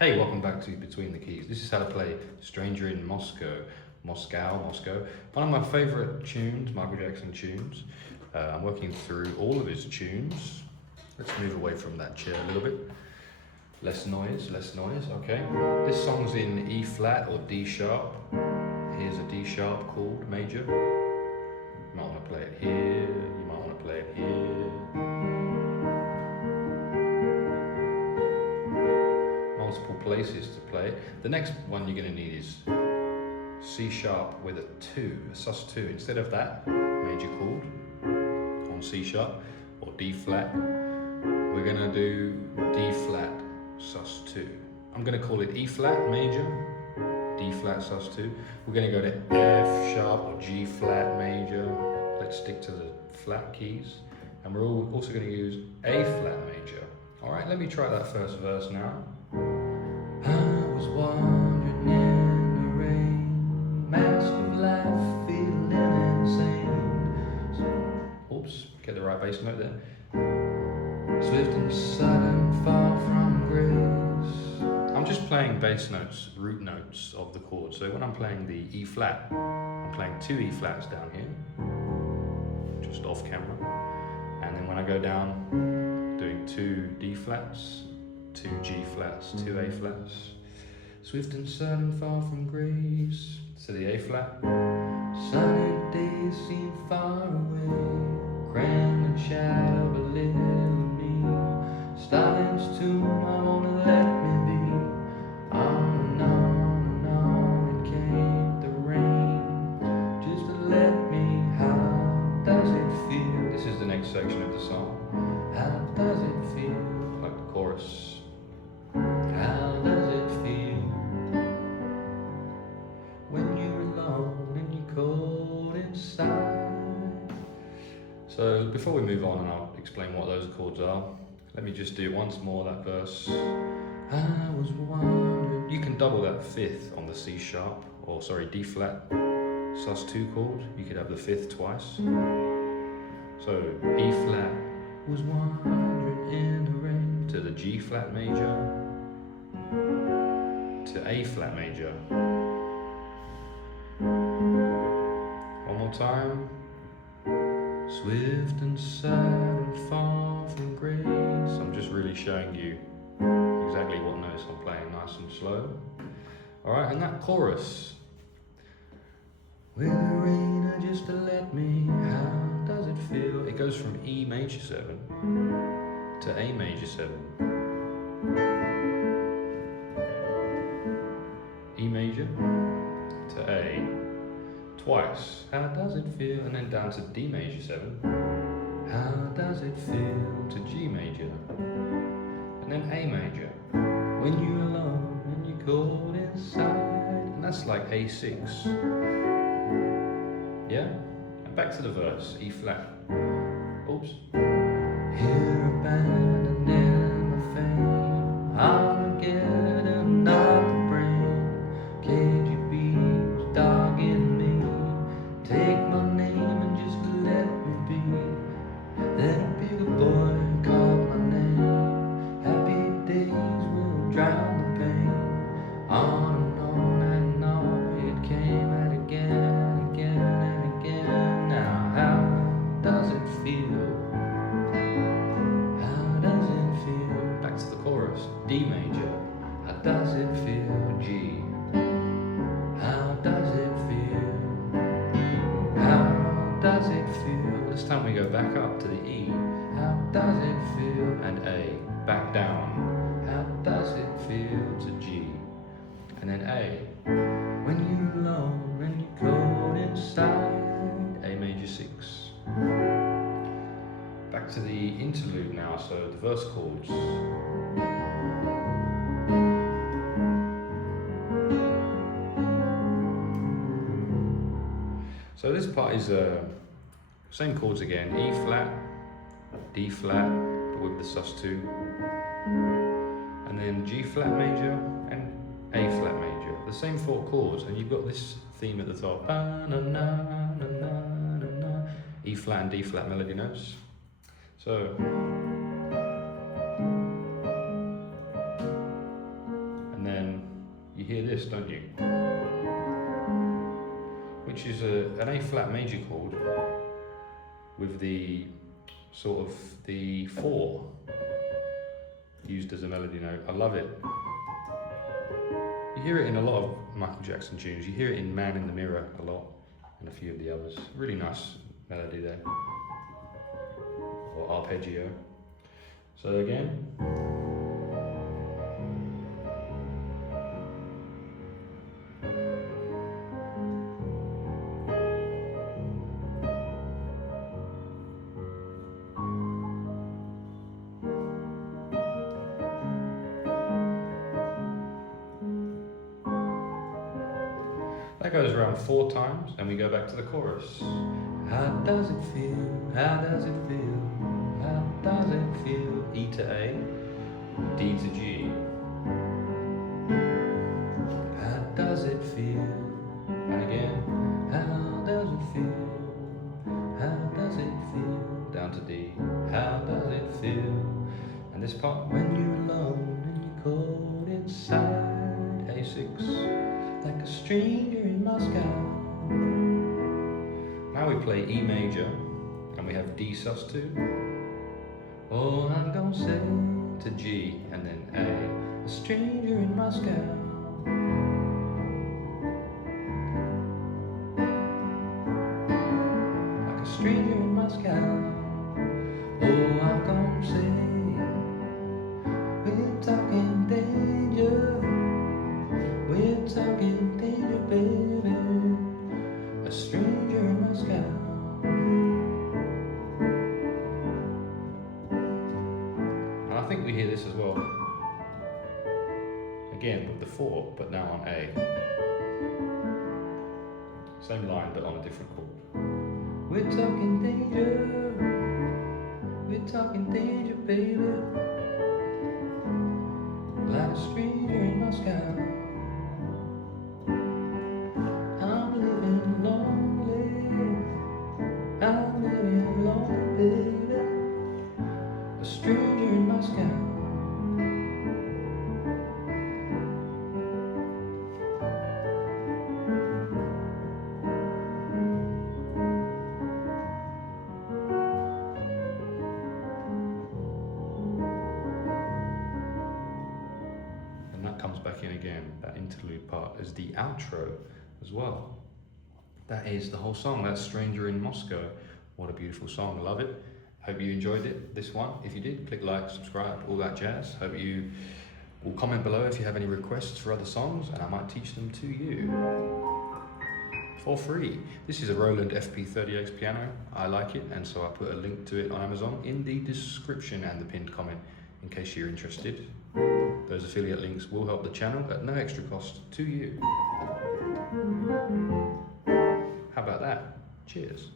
Hey, welcome back to Between the Keys. This is how to play Stranger in Moscow. One of my favourite tunes, Michael Jackson tunes. I'm working through all of his tunes. Let's move away from that chair a little bit. Less noise, okay. This song's in E flat or D sharp. Here's a D sharp chord, major. You might want to play it here, you might want to play it here. Multiple places to play it. The next one you're going to need is C sharp with a 2, a sus2. Instead of that major chord on C sharp or D flat, we're going to do D flat sus2. I'm going to call it E flat major, D flat sus2. We're going to go to F sharp or G flat major. Let's stick to the flat keys. And we're also going to use A flat major. Alright, let me try that first verse now. I was wandering in the rain, mask of life, feeling insane. Oops, get the right bass note there. Swift and sudden, far from grace. I'm just playing bass notes, root notes of the chord. So when I'm playing the E flat, I'm playing 2 E flats down here, just off camera. And then when I go down, doing 2 D flats, 2 G flats, 2 A flats. Swift and sudden, far from grace. To the A flat. Sunny days seem far away, crammed and shadow but little of me. Stalin's tomb, I wanna let me be. On and on and on, it came the rain, just to let me. How does it feel? This is the next section of the song. How does it feel? Like the chorus. How does it feel when you're alone and you're cold inside? So before we move on and I'll explain what those chords are, let me just do once more that verse. I was wondering. You can double that 5th on the C sharp, or sorry, D flat sus2 chord. You could have the 5th twice. So E flat was wandering in the rain, to the G flat major, to A flat major. One more time. Swift and sudden, far from grace. I'm just really showing you exactly what notes I'm playing, nice and slow. Alright, and that chorus. With the rain just to let me, how does it feel? It goes from E major 7 to A major 7. E major to A twice. How does it feel? And then down to D major 7. How does it feel? To G major. And then A major. When you're alone and you're cold inside. And that's like A6. Yeah? And back to the verse. E flat. Oops. Here abandoned in my fame, Armageddon of the brain. KGB was dogging me. Take my name and just let me be. Then a bigger boy called my name. Happy days will drown the pain. On and on it came, and again, again and again. Now how does it feel? Back to the chorus. D major. How does it feel? G. How does it feel? How does it feel? This time we go back up to the E. How does it feel? And A. Back down. How does it feel? To G. And then A. When you're alone, when you're cold inside. A major 6. Back to the interlude now, so the verse chords. So this part is same chords again, E flat, D flat, but with the sus2, and then G flat major and A flat major. The same 4 chords, and you've got this theme at the top. E flat and D flat melody notes. So you hear this, don't you? Which is an A flat major chord with the sort of the 4 used as a melody note. I love it. You hear it in a lot of Michael Jackson tunes. You hear it in Man in the Mirror a lot, and a few of the others. Really nice melody there. Or arpeggio. So again. That goes around 4 times, and we go back to the chorus. How does it feel? How does it feel? How does it feel? E to A, D to G. How does it feel? And again, how does it feel? How does it feel? Down to D. How does it feel? And this part, when you're alone and you're cold inside, A6. Like a stranger in Moscow. Now we play E major, and we have D sus2. Oh, I'm gonna say to G, and then A stranger in Moscow. Like a stranger in Moscow. Oh, I'm gonna say, we're talking danger. We're talking danger, baby, a stranger in Moscow. And I think we hear this as well. Again with the 4, but now on A. Same line, but on a different chord. We're talking danger. We're talking danger, baby, like a stranger in Moscow. A stranger in Moscow. And that comes back in again, that interlude part, as the outro as well. That is the whole song. That's Stranger in Moscow. What a beautiful song. I love it. Hope you enjoyed it, this one. If you did, click like, subscribe, all that jazz. Hope you will comment below if you have any requests for other songs, and I might teach them to you for free. This is a Roland FP-30X piano. I like it, and so I put a link to it on Amazon in the description and the pinned comment in case you're interested. Those affiliate links will help the channel at no extra cost to you. How about that? Cheers.